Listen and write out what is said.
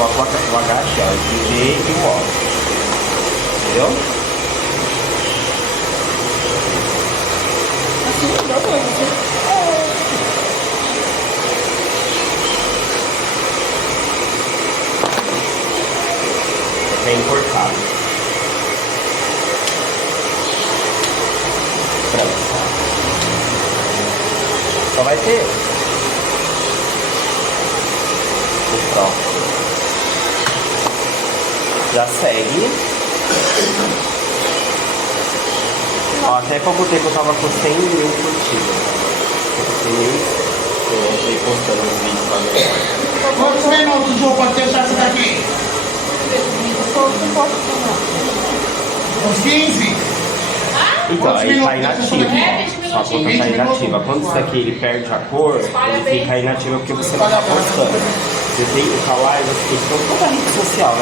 coloco o agache, ó, DJ e o ó. Entendeu? Assim, igual coisa, assim. Bem cortado. França. Só vai ter o próximo. Já segue. Ó, até que eu botei que eu tava com 100 mil curtidas. Tô com 100 mil. Eu entrei postando os vídeos lá no. Quantos minutos, Ju, pode deixar isso daqui? Uns 15? Então, Quantos aí tá minutos? inativo. Sua conta tá inativa. Quando isso daqui ele perde a cor, ele fica inativo porque você não tá postando. Você tem o Kawaii, você tem toda a rede social.